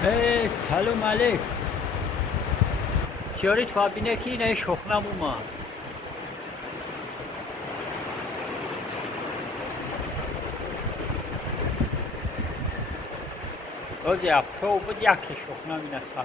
سلام علیک. تیاریت بابینه کی نه شخنم اوما. روزی افتو بود یکی شخنم این اصلا.